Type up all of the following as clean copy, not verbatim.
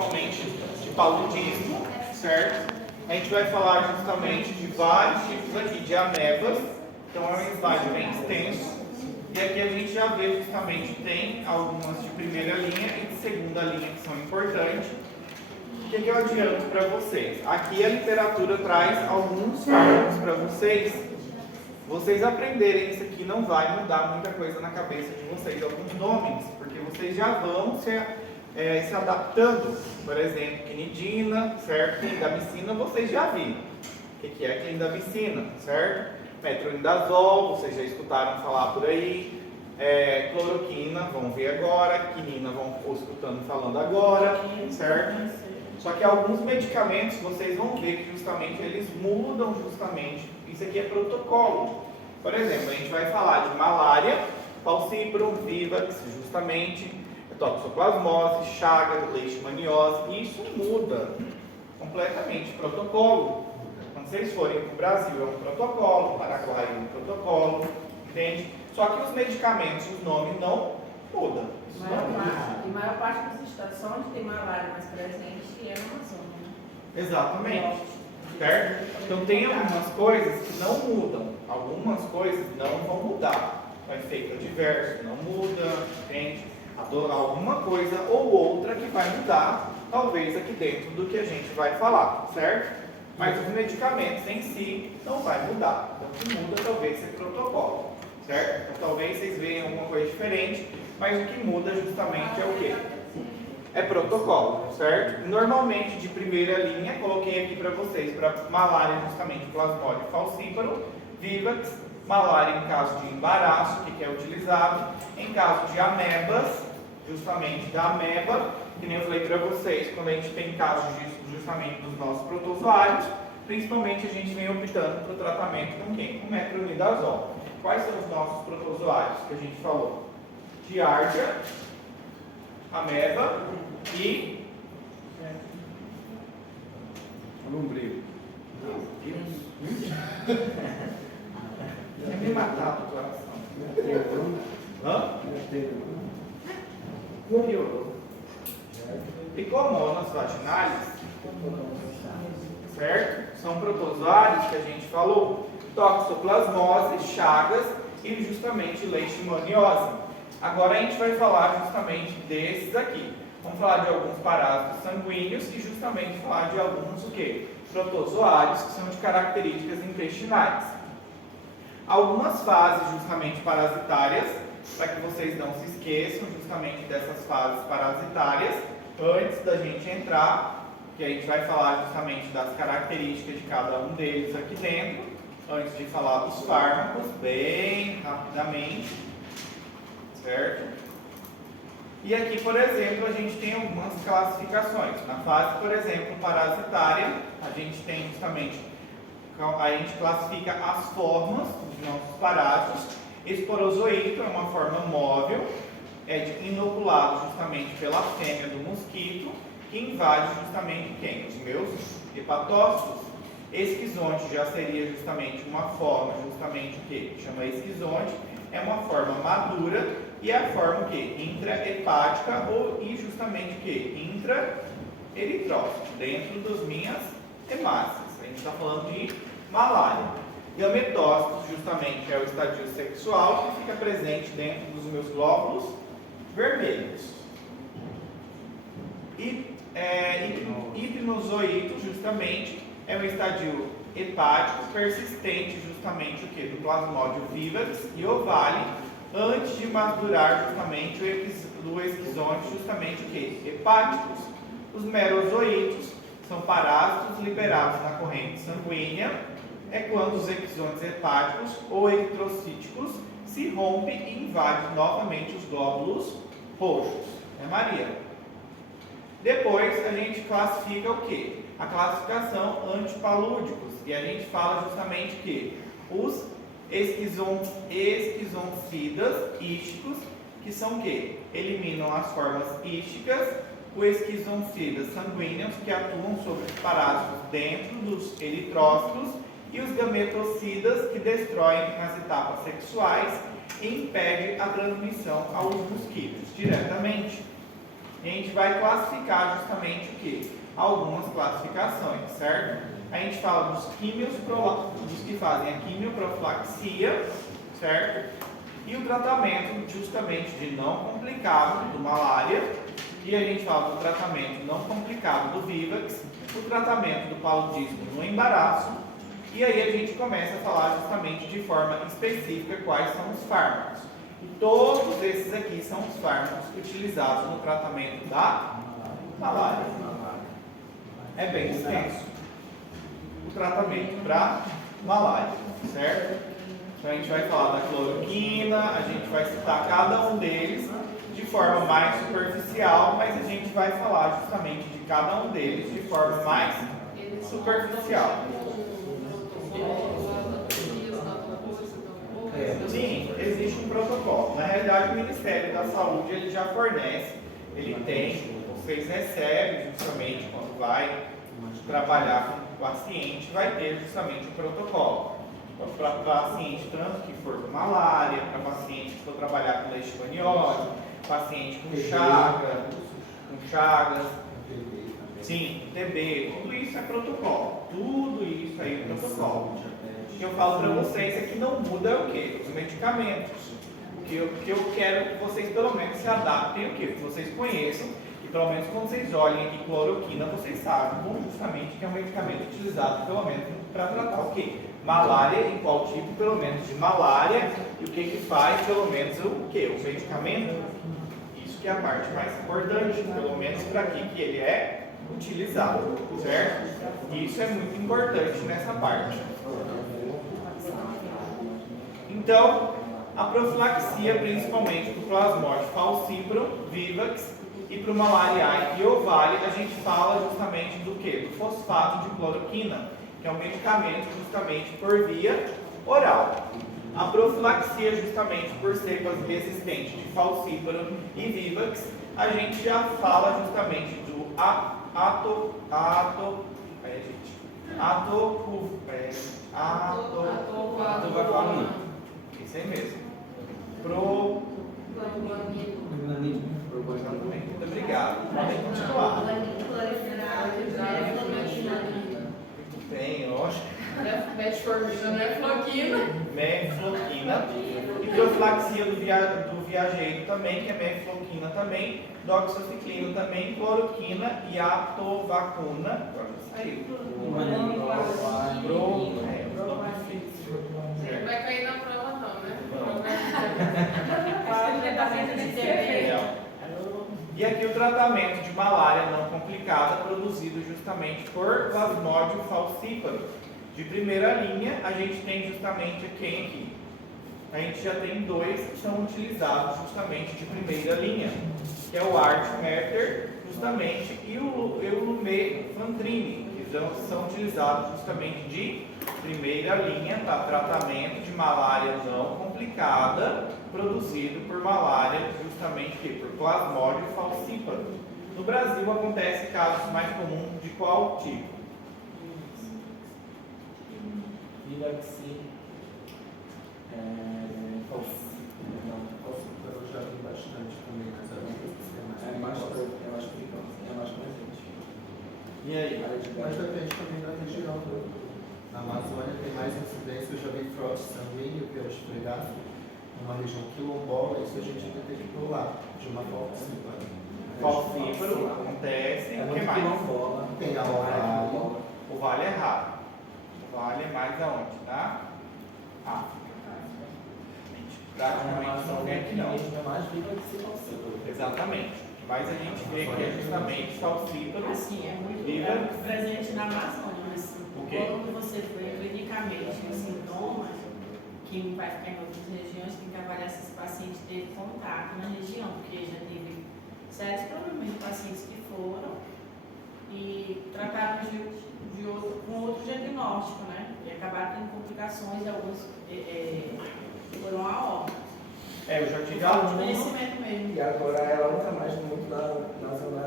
principalmente de paludismo, certo? A gente vai falar justamente de vários tipos aqui de amebas, então é um slide bem extenso. E aqui a gente já vê justamente, tem algumas de primeira linha e de segunda linha que são importantes. O que eu adianto para vocês? Aqui a literatura traz alguns fármacos para vocês. Vocês aprenderem isso aqui não vai mudar muita coisa na cabeça de vocês, alguns nomes, porque vocês já vão se adaptando. Por exemplo, quinidina, certo? Clindamicina, vocês já viram. O que é clindamicina, certo? Metronidazol, vocês já escutaram falar por aí. Cloroquina, vão ver agora. Quinina, vão escutando falando agora, certo? Só que alguns medicamentos vocês vão ver que justamente eles mudam justamente. Isso aqui é protocolo. Por exemplo, a gente vai falar de malária, falciparum, vivax, justamente, toxoplasmose, chagas, leishmaniose. E isso muda completamente protocolo. Quando vocês forem para o Brasil é um protocolo, Paraguai é um protocolo, entende? Só que os medicamentos, os nomes não mudam. A maior parte dos estados, só onde tem malária mais presente é na Amazônia, né? Exatamente. Certo? Então tem algumas coisas que não mudam, algumas coisas não vão mudar. O efeito adverso não muda, entende? Alguma coisa ou outra que vai mudar, talvez aqui dentro do que a gente vai falar, certo? Mas os medicamentos em si não vai mudar. Então o que muda talvez é protocolo, certo? Então talvez vocês vejam alguma coisa diferente, mas o que muda justamente é o quê? É protocolo, certo? Normalmente de primeira linha, coloquei aqui para vocês, para malária justamente plasmódio falciparum, vivax, malária em caso de embaraço, que é utilizado, em caso de amebas, justamente da ameba, que nem eu falei para vocês, quando a gente tem casos justamente dos nossos protozoários, principalmente a gente vem optando para o tratamento com quem? Com metronidazol. Quais são os nossos protozoários que a gente falou? Giardia, ameba e lombrigo. Vai me matar do coração. Hã? Piorou. Tricomonas vaginalis, certo? São protozoários que a gente falou. Toxoplasmose, chagas e justamente leishmaniose. Agora a gente vai falar justamente desses aqui. Vamos falar de alguns parásitos sanguíneos e justamente falar de alguns o quê? Protozoários que são de características intestinais. Algumas fases justamente parasitárias, para que vocês não se esqueçam justamente dessas fases parasitárias, antes da gente entrar, que a gente vai falar justamente das características de cada um deles aqui dentro, antes de falar dos fármacos, bem rapidamente, certo? E aqui, por exemplo, a gente tem algumas classificações. Na fase, por exemplo, parasitária, a gente tem justamente, a gente classifica as formas dos nossos parásitos. Esporozoito é uma forma móvel, inoculado justamente pela fêmea do mosquito, que invade justamente quem? Os meus hepatócitos. Esquizonte já seria justamente uma forma, justamente o que chama esquizonte, é uma forma madura e é a forma o que? Intrahepática e justamente o que? Intraeritrócito, dentro das minhas hemácias. A gente está falando de malária. Gametócitos justamente é o estadio sexual que fica presente dentro dos meus glóbulos vermelhos. Hipnozoito justamente é um estadio hepático persistente justamente o que? Do plasmódio vivax e ovale, antes de madurar justamente do esquizonte justamente o que? Hepáticos. Os merozoítos são parásitos liberados na corrente sanguínea, é quando os esquizontes hepáticos ou eritrocíticos se rompem e invadem novamente os glóbulos roxos. Maria? Depois a gente classifica o que? A classificação antipalúdicos. E a gente fala justamente que os esquizoncidas ísticos, que são o quê? Eliminam as formas ísticas, os esquizoncidas sanguíneos, que atuam sobre os parásitos dentro dos eritrócitos, e os gametocidas, que destroem as etapas sexuais e impedem a transmissão aos mosquitos diretamente. E a gente vai classificar justamente o que? Algumas classificações, certo? A gente fala dos que fazem a quimioprofilaxia, certo? E o tratamento justamente de não complicado do malária. E a gente fala do tratamento não complicado do Vivax, o tratamento do paludismo no embaraço. E aí a gente começa a falar justamente de forma específica quais são os fármacos. E todos esses aqui são os fármacos utilizados no tratamento da malária. É bem extenso o tratamento para malária, certo? Então a gente vai falar da cloroquina, a gente vai citar cada um deles de forma mais superficial, mas a gente vai falar justamente de cada um deles de forma mais superficial. Sim, existe um protocolo. Na realidade, o Ministério da Saúde ele já fornece, ele tem, vocês recebem justamente quando vai trabalhar com o paciente, vai ter justamente o protocolo. Para paciente tanto que for com malária, para paciente que for trabalhar com leishmaniose, paciente com chagas, sim, TB, tudo isso é protocolo. Tudo isso aí é protocolo. O que eu falo para vocês é que não muda o quê? Os medicamentos. O que eu quero que vocês pelo menos se adaptem o quê? Que vocês conheçam e pelo menos quando vocês olhem aqui cloroquina, vocês sabem justamente que é um medicamento utilizado pelo menos para tratar o quê? Malária, em qual tipo pelo menos de malária e o que faz pelo menos o quê? O medicamento. Isso que é a parte mais importante, pelo menos para que ele é utilizado, certo? Isso é muito importante nessa parte. Então, a profilaxia, principalmente para o plasmode falciparum, Vivax, e para o malariae e ovale, a gente fala justamente do que? Do fosfato de cloroquina, que é um medicamento justamente por via oral. A profilaxia, justamente por cepas resistentes de falciparum e Vivax, a gente já fala justamente do atovacuna. Isso aí mesmo. Muito obrigado. Podem continuar. Tem, hoje. Mefloquina. E profilaxia do viajeiro também, que é mefloquina também, doxiciclina também, cloroquina e atovacuna. Agora já saiu. Vai cair na prova não, né? E aqui o tratamento de malária não complicada, produzido justamente por Plasmodium falciparum. De primeira linha, a gente tem justamente quem aqui? A gente já tem dois que são utilizados justamente de primeira linha, que é o Artemether, justamente, e o Lumefantrine, que são utilizados justamente de primeira linha para tratamento de malária não complicada, produzido por malária justamente por Plasmodium falciparum. No Brasil acontece casos mais comuns de qual tipo? Vivaxi, falciparum eu já vi bastante também nessa é mais presente. E aí? Mas depende também da região. Na Amazônia tem mais incidência, eu já vi frote sanguíneo pelo esfregaço, numa região quilombola, isso a gente vai ter que pular de uma falciparum. Falciparum acontece, o que mais? Quilombola, tem a ovale. O vale é raro. O vale é mais aonde, tá? África. Praticamente não tem aqui não. É mais viva que se falciparum. Exatamente. Mas a gente vê que é justamente falciparum. Assim, é muito Viva. presente na Amazônia, mas O quê? quando você vê clinicamente os sintomas, que vai ficar em outras regiões, tem que avaliar se esse paciente teve contato na região, porque já teve sérios problemas de pacientes que foram e trataram com outro diagnóstico, né? E acabaram tendo complicações, alguns foram a óbito. Eu já tive Falta de aluno. conhecimento mesmo. E agora ela não está mais muito na zona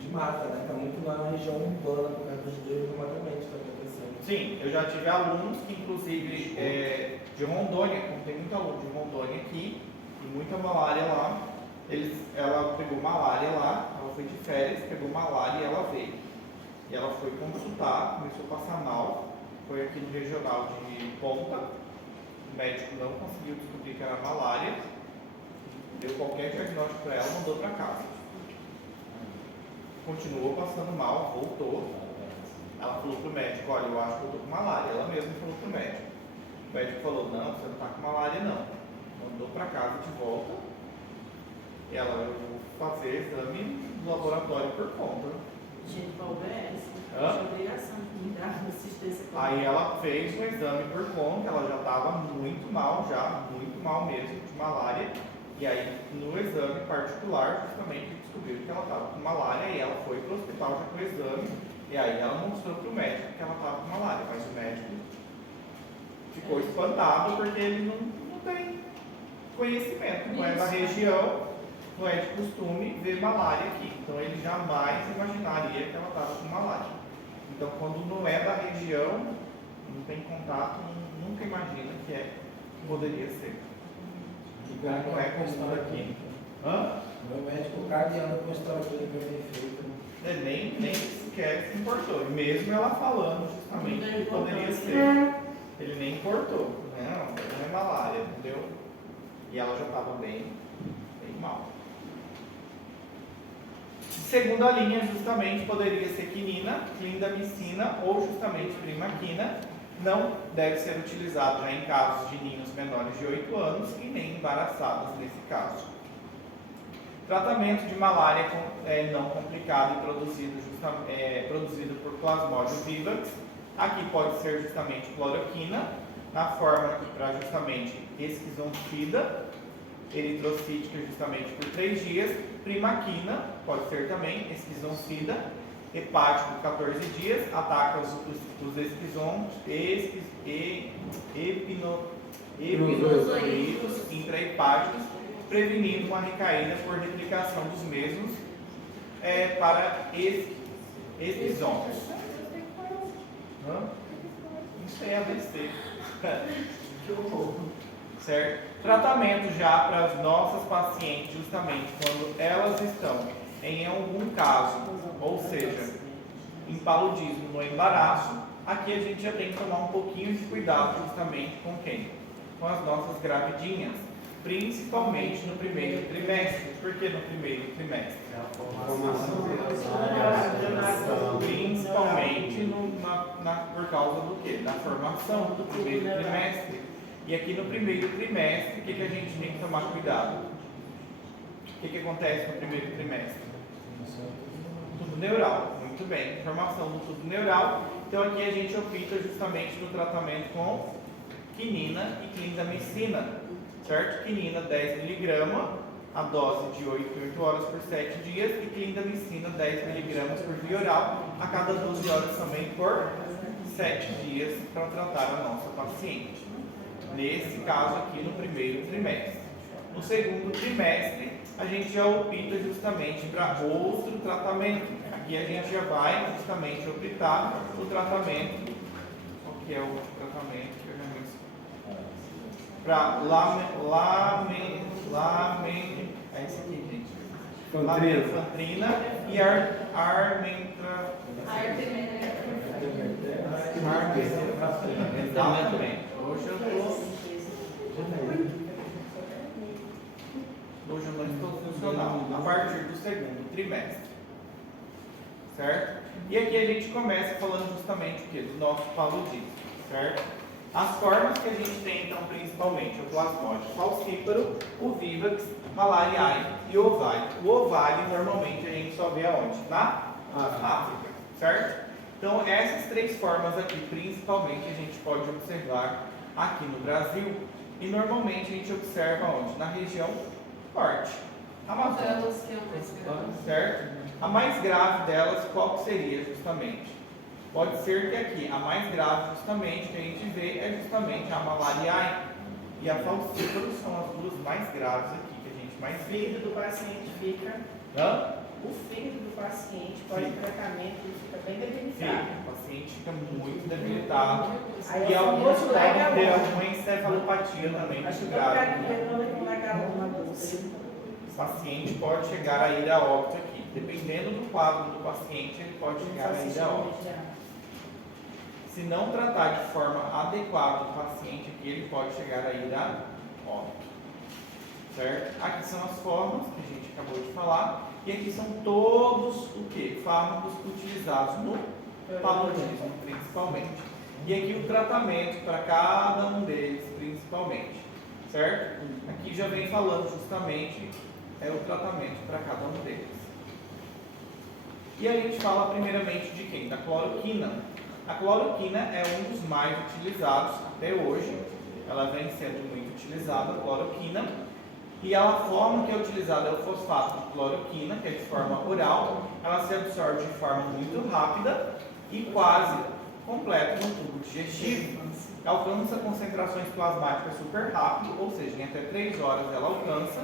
de mata, né? Está muito na região urbana, por causa dos desmatamento que está acontecendo. Sim, eu já tive alunos que inclusive de Rondônia, como tem muito aluno de Rondônia aqui, e muita malária lá, ela pegou malária lá, ela foi de férias, pegou malária e ela veio. E ela foi consultar, começou a passar mal, foi aqui no regional de Ponta, o médico não conseguiu descobrir que era malária, deu qualquer diagnóstico para ela, mandou para casa. Continuou passando mal, voltou. Ela falou pro médico, olha, eu acho que eu tô com malária. Ela mesma falou pro médico. O médico falou, não, você não tá com malária não. Mandou para casa de volta. E ela, eu vou fazer exame no laboratório por conta. Gente, para o UBS, Hã? tinha obrigação de dar assistência. Aí ela fez um exame por conta, ela já estava muito mal mesmo, de malária. E aí, no exame particular, justamente descobriram que ela estava com malária e ela foi para o hospital já com o exame. E aí ela mostrou para o médico que ela estava com malária, mas o médico ficou espantado porque ele não tem conhecimento, não é da região, não é de costume ver malária aqui. Então ele jamais imaginaria que ela estava com malária. Então quando não é da região, não tem contato, nunca imagina que poderia ser. Então não é comum aqui. Hã? Meu médico cardiano com história clínica bem feita. Nem sequer se importou. E mesmo ela falando justamente que poderia ser. Ele nem importou. Não é malária, entendeu? E ela já estava bem mal. Segunda linha, justamente, poderia ser quinina, clindamicina ou justamente primaquina. Não deve ser utilizado já em casos de ninhos menores de 8 anos e nem embaraçadas nesse caso. Tratamento de malária não complicado e produzido por Plasmodium vivax. Aqui pode ser justamente cloroquina, na forma para justamente esquizoncida, eritrocítica justamente por 3 dias, primaquina, pode ser também esquizoncida, hepático 14 dias, ataca os epinozoítos intrahepáticos, prevenindo uma recaída por replicação dos mesmos para esquizômios. Isso é AVC. Certo? Tratamento já para as nossas pacientes, justamente quando elas estão em algum caso, ou seja, em paludismo no embaraço, aqui a gente já tem que tomar um pouquinho de cuidado justamente com quem? Com as nossas gravidinhas, principalmente no primeiro trimestre. Por que no primeiro trimestre? Principalmente por causa do quê? Da formação do primeiro trimestre. E aqui no primeiro trimestre, o que a gente tem que tomar cuidado? O que acontece no primeiro trimestre? Tubo neural, muito bem, formação do tubo neural. Então aqui a gente opta justamente no tratamento com quinina e clindamicina, certo? Quinina 10 mg, a dose de 8 em 8 horas por 7 dias, e clindamicina 10 mg por via oral, a cada 12 horas também por 7 dias, para tratar a nossa paciente. Nesse caso aqui no primeiro trimestre. No segundo trimestre, a gente já opta justamente para outro tratamento. Aqui a gente já vai justamente optar o tratamento. Qual que é o tratamento que eu já mencionei? Para é esse aqui, gente. Lamenfantrina e armentrafina. Exatamente. Hoje eu não estou funcional. A partir do segundo trimestre. Certo? E aqui a gente começa falando justamente o que? Do nosso paludismo. Certo? As formas que a gente tem, então, principalmente, o plasmódio falcíparo, o vivax, malariae e o ovale. O ovale, normalmente, a gente só vê aonde? Na África. Certo? Então, essas 3 formas aqui, principalmente, a gente pode observar aqui no Brasil. E, normalmente, a gente observa onde? Na região norte. Delas que é o mais grave. Certo? A mais grave delas, qual que seria, justamente? Pode ser que aqui, a mais grave, justamente, que a gente vê, é justamente a malariae e a falcíparo, são as 2 mais graves aqui, que a gente mais O vê. fígado do paciente fica. O fígado do paciente, pós-tratamento, ele fica bem debilitado. O paciente fica muito debilitado. Aí E é o alguns famoso podem ter legaloma. alguma encefalopatia também Acho que muito eu quero grave. ver quando ele com legaloma doce. O paciente pode chegar a ir a óbito aqui. Dependendo do quadro do paciente, ele pode chegar a ir a óbito. Se não tratar de forma adequada o paciente aqui, ele pode chegar a ir a óbito. Certo? Aqui são as formas que a gente acabou de falar. E aqui são todos o que? Fármacos utilizados no paludismo, principalmente. E aqui o tratamento para cada um deles, principalmente. Certo? Aqui já vem falando justamente o tratamento para cada um deles. E a gente fala primeiramente de quem? Da cloroquina. A cloroquina é um dos mais utilizados até hoje. Ela vem sendo muito utilizada, a cloroquina. E a forma que é utilizada é o fosfato de cloroquina, que é de forma oral. Ela se absorve de forma muito rápida e quase completa no tubo digestivo. Alcança concentrações plasmáticas super rápido, ou seja, em até 3 horas ela alcança.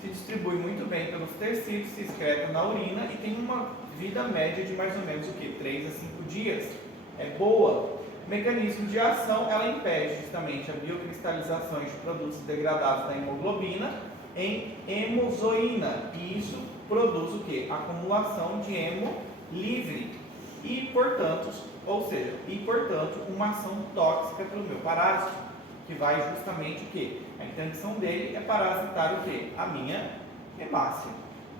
Se distribui muito bem pelos tecidos, se excreta na urina e tem uma vida média de mais ou menos o que? 3 a 5 dias. É boa. Mecanismo de ação, ela impede justamente a biocristalização de produtos degradados da hemoglobina em hemozoína. E isso produz o que? Acumulação de hemo livre. E, portanto, uma ação tóxica pelo meu parásito, que vai justamente o que? A intenção dele é parasitar o que? A minha hemácia.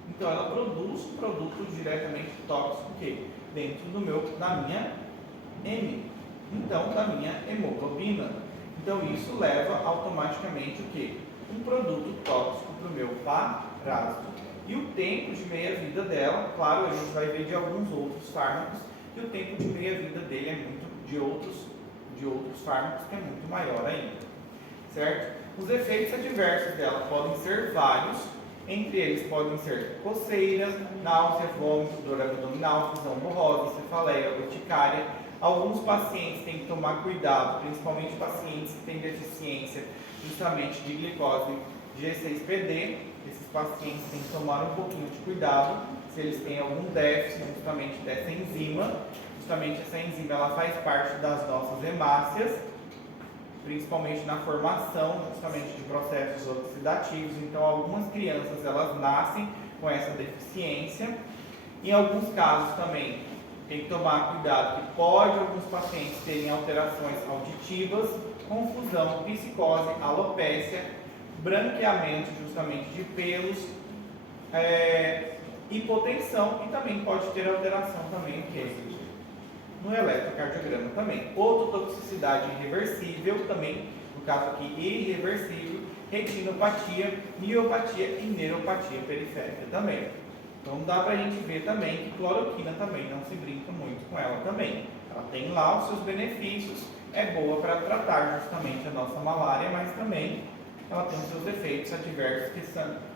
Então, ela produz um produto diretamente tóxico que? Dentro da minha então da minha hemoglobina. Então isso leva automaticamente o que? Um produto tóxico para o meu parásito. E o tempo de meia-vida dela, claro, a gente vai ver de alguns outros fármacos, que o tempo de meia-vida dele é muito de outros fármacos que é muito maior ainda. Certo? Os efeitos adversos dela podem ser vários, entre eles podem ser coceira, náusea, vômito, dor abdominal, visão borrosa, cefaleia, urticária. Alguns pacientes têm que tomar cuidado, principalmente pacientes que têm deficiência justamente de glicose G6PD. Esses pacientes têm que tomar um pouquinho de cuidado se eles têm algum déficit justamente dessa enzima. Justamente essa enzima ela faz parte das nossas hemácias, principalmente na formação justamente de processos oxidativos. Então algumas crianças elas nascem com essa deficiência. Em alguns casos também tem que tomar cuidado que pode alguns pacientes terem alterações auditivas, confusão, psicose, alopécia, branqueamento justamente de pelos, hipotensão e também pode ter alteração também no eletrocardiograma também. Ototoxicidade irreversível também, no caso aqui irreversível, retinopatia, miopatia e neuropatia periférica também. Então dá pra gente ver também que cloroquina também não se brinca muito com ela também. Ela tem lá os seus benefícios, é boa para tratar justamente a nossa malária, mas também ela tem os seus efeitos adversos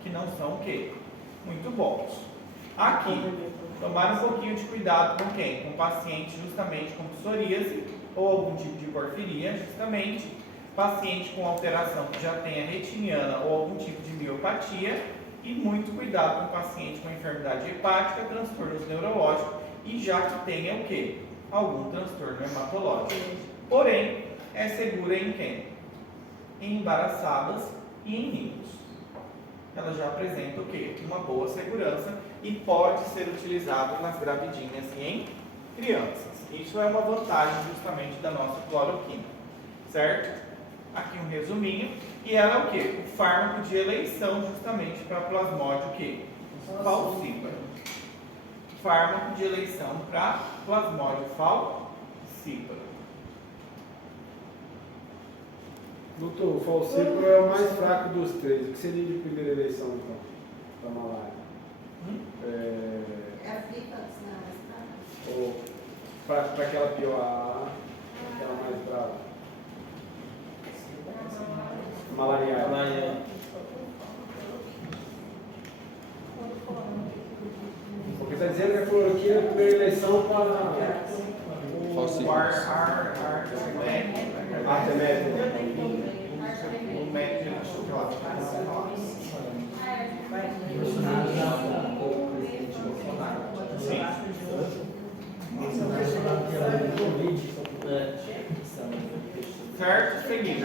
que não são o quê? Muito bons. Aqui, tomar um pouquinho de cuidado com quem? Com pacientes justamente com psoríase ou algum tipo de porfiria, justamente paciente com alteração que já tenha retiniana ou algum tipo de miopatia. E muito cuidado com o paciente com enfermidade hepática, transtornos neurológicos e já que tenha o quê? Algum transtorno hematológico. Porém, é segura em quem? Em embaraçadas e em ninhos. Ela já apresenta o quê? Uma boa segurança e pode ser utilizado nas gravidinhas e em crianças. Isso é uma vantagem justamente da nossa cloroquina. Certo? Aqui um resuminho. E ela é o quê? O fármaco de eleição justamente para plasmódio o quê? Falcíparo. Fármaco de eleição para plasmódio falcíparo. Doutor, o falcíparo é o mais fraco dos três. O que seria de primeira eleição, então, para a malária? É a fita, não, Ou para aquela pior, aquela mais brava? Malarial. Porque está dizendo que a cloroquina é a primeira eleição para o Artemédio. O médico Certo? Seguinte.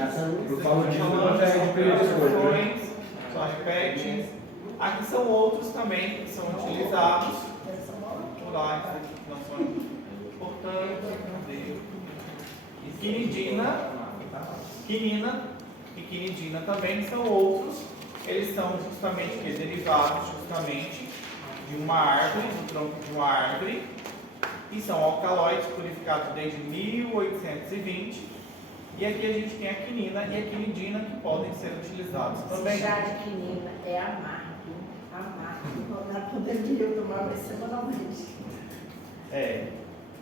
No paludismo não já é de primeira escolha. Só repete. Aqui são outros também que são utilizados. Orais, aqui que não são importantes. Cadê? Quinidina, quinina e quinidina também são outros. Eles são justamente derivados justamente de uma árvore, do tronco de uma árvore, e são alcaloides purificados desde 1820. E aqui a gente tem a quinina e a quinidina que podem ser utilizados também. Esse chá de quinina é amargo. Amargo. Não poderia eu tomar mais semanalmente.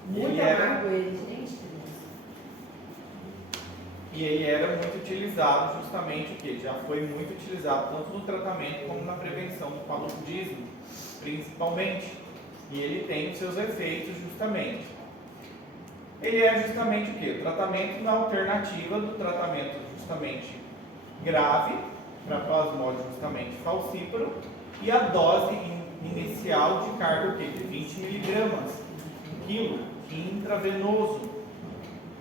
Muito amargo ele, gente. E ele era muito utilizado justamente o que? Já foi muito utilizado tanto no tratamento como na prevenção do paludismo, principalmente. E ele tem os seus efeitos justamente. Ele é justamente o que? O tratamento na alternativa do tratamento justamente grave, para plasmose justamente falcíparo, e a dose inicial de carga o quê? De 20 miligramas por quilo, intravenoso.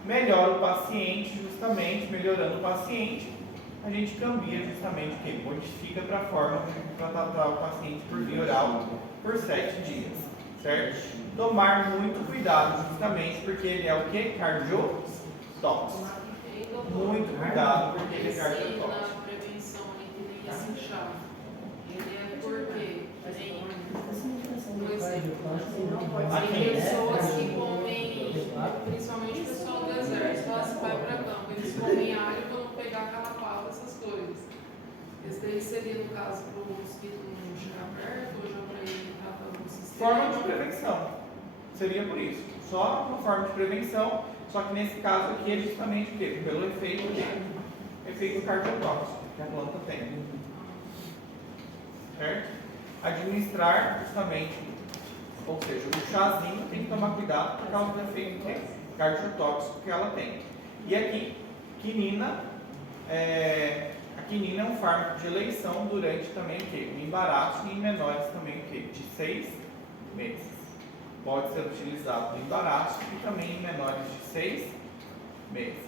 Melhora o paciente, justamente, melhorando o paciente, a gente cambia justamente o que? Modifica para a forma para tratar o paciente por via oral por 7 dias, certo? Tomar muito cuidado, justamente porque ele é o que? Cardiotóxico. Muito cuidado, porque ele é cardiotóxico. Na prevenção, ele ia se inchar. Ele é porque tem pessoas que comem, principalmente o pessoal do exército, elas vai para campo, eles comem alho para não pegar carrapato, essas coisas. Esse daí seria, no caso, para o mosquito não chegar perto, ou já para ele tratando o sistema? Forma de prevenção. Seria por isso. Só uma forma de prevenção, só que nesse caso aqui é justamente o quê? Pelo efeito cardiotóxico que a planta tem. Certo? Administrar justamente, ou seja, o chazinho tem que tomar cuidado por causa do efeito cardiotóxico que ela tem. E aqui, quinina, a quinina é um fármaco de eleição durante também o quê? O embaraço e em menores também o quê? De 6 meses. Pode ser utilizado no embaraço e também em menores de 6 meses.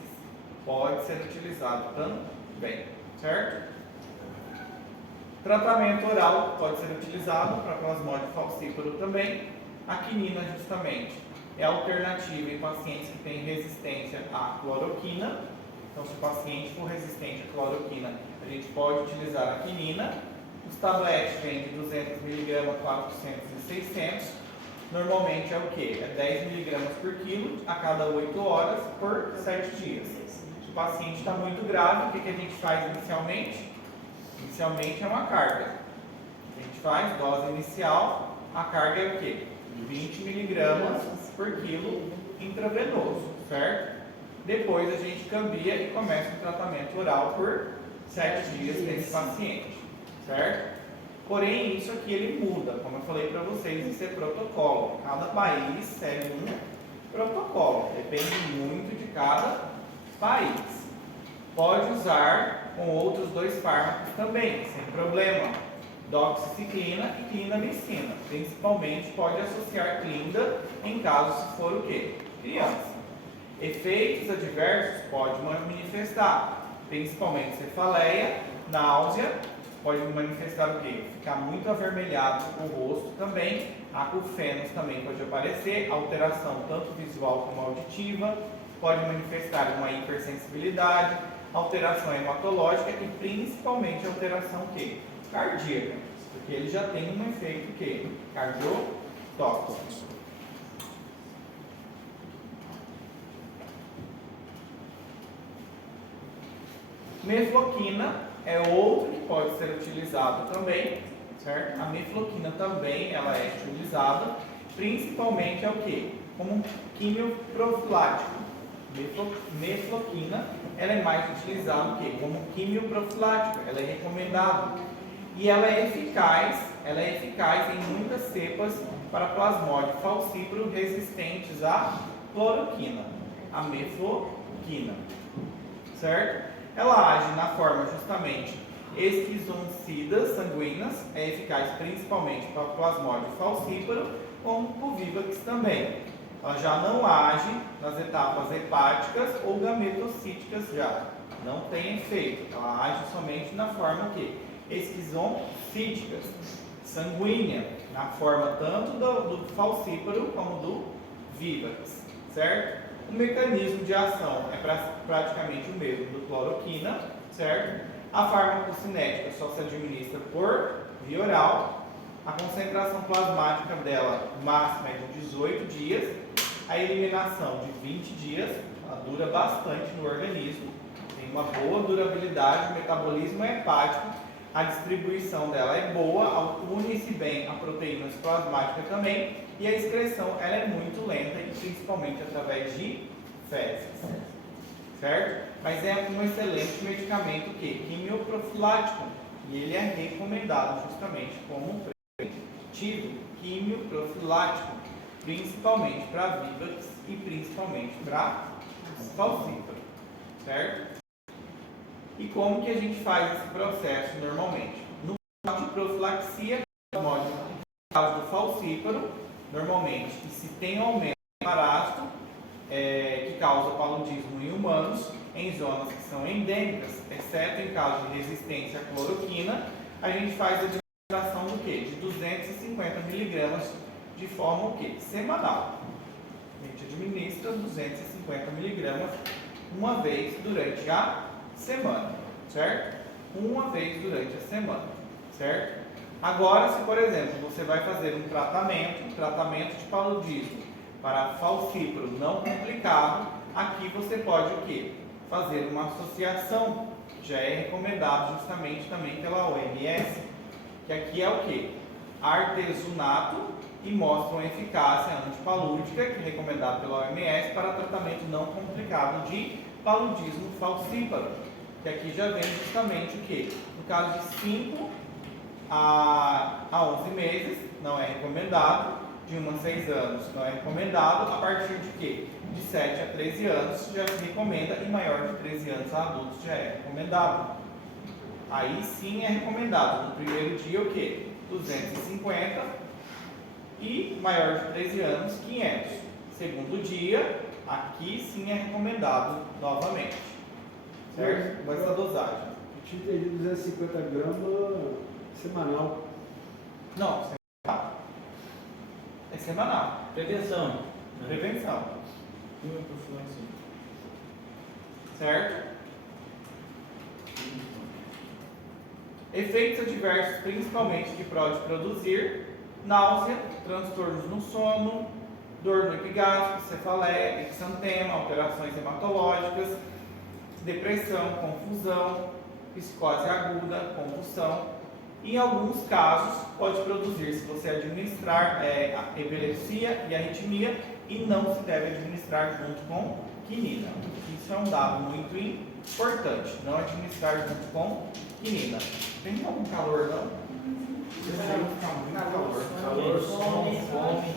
Pode ser utilizado também, certo? Tratamento oral pode ser utilizado para plasmose falcíparo também. A quinina, justamente, é alternativa em pacientes que têm resistência à cloroquina. Então, se o paciente for resistente à cloroquina, a gente pode utilizar a quinina. Os tabletes vêm de 200 mg, 400 e 600. Normalmente é o que? É 10 mg por quilo a cada 8 horas por 7 dias. Se o paciente está muito grave, o que a gente faz inicialmente? Inicialmente é uma carga. A gente faz dose inicial, a carga é o quê? 20 mg por quilo intravenoso, certo? Depois a gente cambia e começa o tratamento oral por 7 dias desse paciente, certo? Porém, isso aqui ele muda, como eu falei para vocês, isso é protocolo. Cada país segue um protocolo, depende muito de cada país. Pode usar com outros 2 fármacos também, sem problema. Doxiciclina e clindamicina. Principalmente pode associar clinda em caso se for o quê? Criança. Efeitos adversos pode manifestar, principalmente cefaleia, náusea, pode manifestar o quê? Ficar muito avermelhado o rosto também, acufenos também pode aparecer, alteração tanto visual como auditiva, pode manifestar uma hipersensibilidade, alteração hematológica e principalmente alteração o quê? Cardíaca, porque ele já tem um efeito o quê? Cardiotóxico. Mefloquina é outro que pode ser utilizado também, certo? A mefloquina também ela é utilizada, principalmente é o quê? Como um quimioprofilático. Mefloquina ela é mais utilizada o quê? Como quimioprofilática, ela é recomendada. E ela é eficaz em muitas cepas para plasmode falcíparo resistentes à cloroquina, a mefloquina, certo? Ela age na forma justamente esquizoncidas sanguíneas, é eficaz principalmente para plasmode falcíparo, como o Vivax também. Ela já não age nas etapas hepáticas ou gametocíticas já, não tem efeito, ela age somente na forma que esquizoncíticas, sanguínea, na forma tanto do falcíparo como do vívax, certo? O mecanismo de ação é praticamente o mesmo do cloroquina, certo? A farmacocinética só se administra por via oral. A concentração plasmática dela máxima é de 18 dias. A eliminação de 20 dias, ela dura bastante no organismo, tem uma boa durabilidade, o metabolismo é hepático, a distribuição dela é boa, une-se bem a proteínas plasmáticas também, e a excreção ela é muito lenta, e principalmente através de fezes, certo? Mas é um excelente medicamento quimioprofilático, e ele é recomendado justamente como preventivo quimioprofilático, principalmente para vívax e principalmente para falcíparo, certo? E como que a gente faz esse processo normalmente? No caso de profilaxia, no caso do falcíparo, normalmente, se tem aumento do parásito, que causa paludismo em humanos, em zonas que são endêmicas, exceto em caso de resistência à cloroquina, a gente faz a administração do quê? De 250 miligramas de forma o quê? Semanal. A gente administra 250 miligramas uma vez durante a semana, certo? Uma vez durante a semana, certo? Agora, se por exemplo, você vai fazer um tratamento de paludismo para falcíparo não complicado, aqui você pode o quê? Fazer uma associação, já é recomendado justamente também pela OMS, que aqui é o quê? Artesunato, e mostram eficácia antipalúdica, que é recomendado pela OMS para tratamento não complicado de paludismo falcíparo, que aqui já vem justamente o que? No caso de 5 a 11 meses, não é recomendado, de 1 a 6 anos não é recomendado, a partir de quê? De 7 a 13 anos já se recomenda, e maior de 13 anos a adultos já é recomendado. Aí sim é recomendado, no primeiro dia o quê? 250, e maior de 13 anos, 500. Segundo dia, aqui sim é recomendado novamente, certo? Com essa dosagem. Eu tinha entendido 250 gramas semanal. Não, semanal. É semanal. Prevenção. Prevenção. Quimioprofilaxia. Certo? Efeitos adversos, principalmente que pode produzir náusea, transtornos no sono, dor no epigástrico, cefaleia, exantema, alterações hematológicas, depressão, confusão, psicose aguda, convulsão. Em alguns casos, pode produzir, se você administrar, a epilepsia e arritmia, e não se deve administrar junto com quinina. Isso é um dado muito importante, não administrar junto com quinina. Tem algum calor, não? Você vai ficar muito calor. Calor, sono, fome.